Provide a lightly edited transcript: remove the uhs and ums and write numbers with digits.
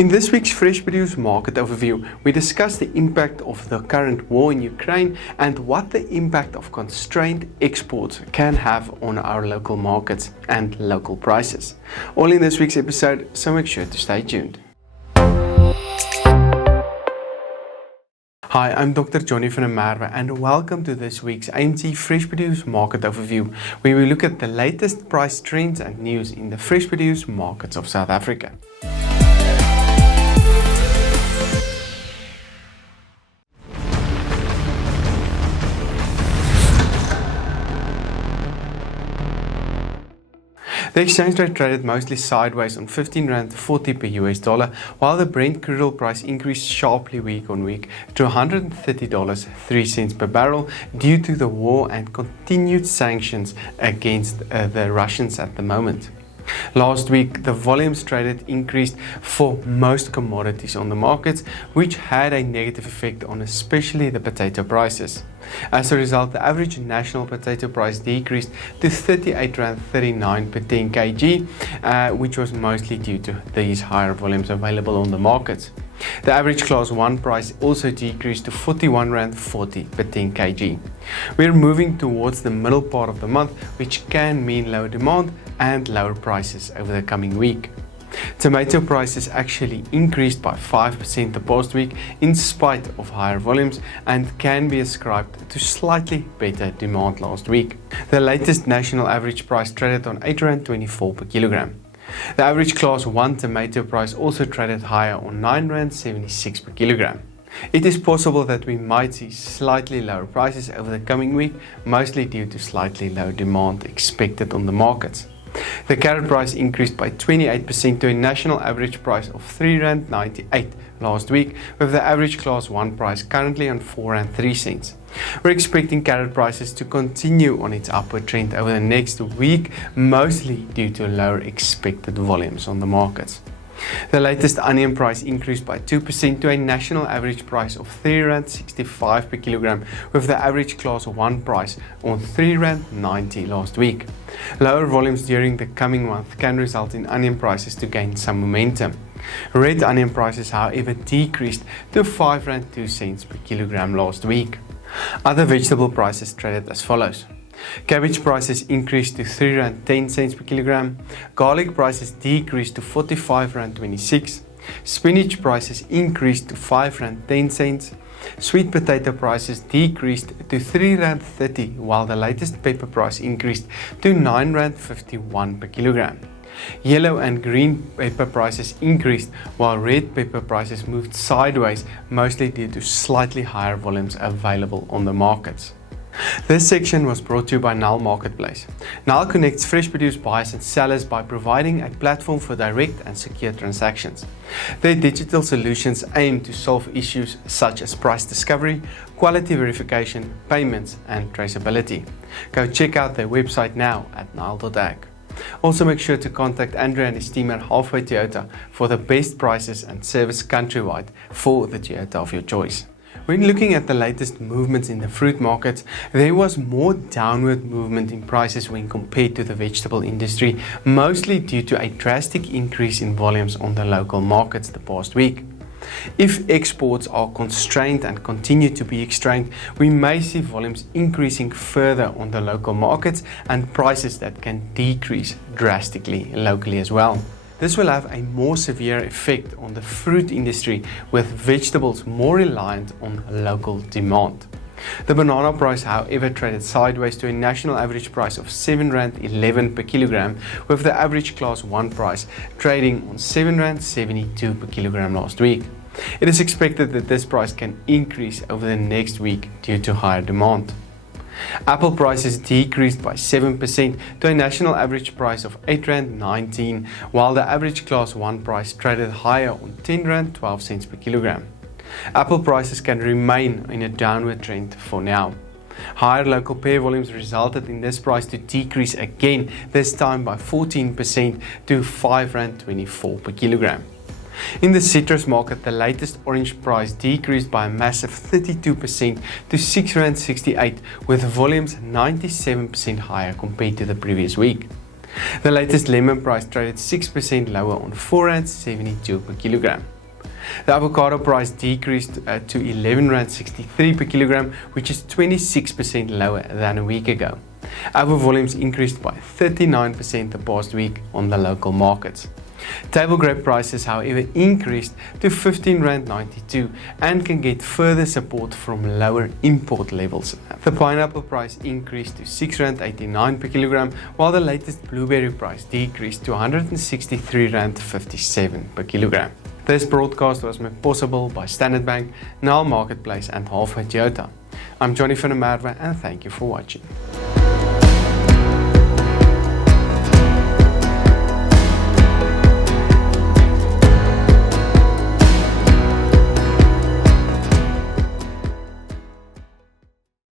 In this week's Fresh Produce Market Overview, we discuss the impact of the current war in Ukraine and what the impact of constrained exports can have on our local markets and local prices. All in this week's episode, so make sure to stay tuned. Hi, I'm Dr. Johnny van der Merwe and welcome to this week's AMT Fresh Produce Market Overview, where we look at the latest price trends and news in the fresh produce markets of South Africa. The exchange rate traded mostly sideways on 15 Rand 40 per US dollar, while the Brent crude oil price increased sharply week on week to $130.03 per barrel due to the war and continued sanctions against the Russians at the moment. Last week, the volumes traded increased for most commodities on the markets, which had a negative effect on especially the potato prices. As a result, the average national potato price decreased to 38.39 per 10 kg, which was mostly due to these higher volumes available on the markets. The average Class 1 price also decreased to 41.40 per 10 kg. We're moving towards the middle part of the month, which can mean lower demand and lower prices over the coming week. Tomato prices actually increased by 5% the past week in spite of higher volumes and can be ascribed to slightly better demand last week. The latest national average price traded on R8.24 per kilogram. The average Class 1 tomato price also traded higher on R9.76 per kilogram. It is possible that we might see slightly lower prices over the coming week, mostly due to slightly low demand expected on the markets. The carrot price increased by 28% to a national average price of R3.98 last week, with the average Class 1 price currently on R4.03. We're expecting carrot prices to continue on its upward trend over the next week, mostly due to lower expected volumes on the markets. The latest onion price increased by 2% to a national average price of R3.65 per kilogram, with the average Class 1 price on R3.90 last week. Lower volumes during the coming month can result in onion prices to gain some momentum. Red onion prices, however, decreased to R5.02 per kilogram last week. Other vegetable prices traded as follows. Cabbage prices increased to R3.10 per kilogram. Garlic prices decreased to R45.26. Spinach prices increased to R5.10. Sweet potato prices decreased to R3.30, while the latest pepper price increased to R9.51 per kilogram. Yellow and green pepper prices increased, while red pepper prices moved sideways, mostly due to slightly higher volumes available on the markets. This section was brought to you by Nile Marketplace. Nile connects fresh produce buyers and sellers by providing a platform for direct and secure transactions. Their digital solutions aim to solve issues such as price discovery, quality verification, payments, and traceability. Go check out their website now at Nile.ag. Also make sure to contact Andrew and his team at Halfway Toyota for the best prices and service countrywide for the Toyota of your choice. When looking at the latest movements in the fruit markets, there was more downward movement in prices when compared to the vegetable industry, mostly due to a drastic increase in volumes on the local markets the past week. If exports are constrained and continue to be constrained, we may see volumes increasing further on the local markets and prices that can decrease drastically locally as well. This will have a more severe effect on the fruit industry, with vegetables more reliant on local demand. The banana price, however, traded sideways to a national average price of R7.11 per kilogram, with the average Class 1 price trading on R7.72 per kilogram last week. It is expected that this price can increase over the next week due to higher demand. Apple prices decreased by 7% to a national average price of R8.19, while the average Class 1 price traded higher on R10.12 per kilogram. Apple prices can remain in a downward trend for now. Higher local pear volumes resulted in this price to decrease again, this time by 14% to R5.24 per kilogram. In the citrus market, the latest orange price decreased by a massive 32% to R6.68, with volumes 97% higher compared to the previous week. The latest lemon price traded 6% lower on R4.72 per kilogram. The avocado price decreased to R11.63 per kilogram, which is 26% lower than a week ago. Avo volumes increased by 39% the past week on the local markets. Table grape prices, however, increased to R15.92 and can get further support from lower import levels. The pineapple price increased to R6.89 per kilogram, while the latest blueberry price decreased to R163.57 per kilogram. This broadcast was made possible by Standard Bank, Nile Marketplace and Halfway Toyota. I'm Johnny van der Merwe and thank you for watching.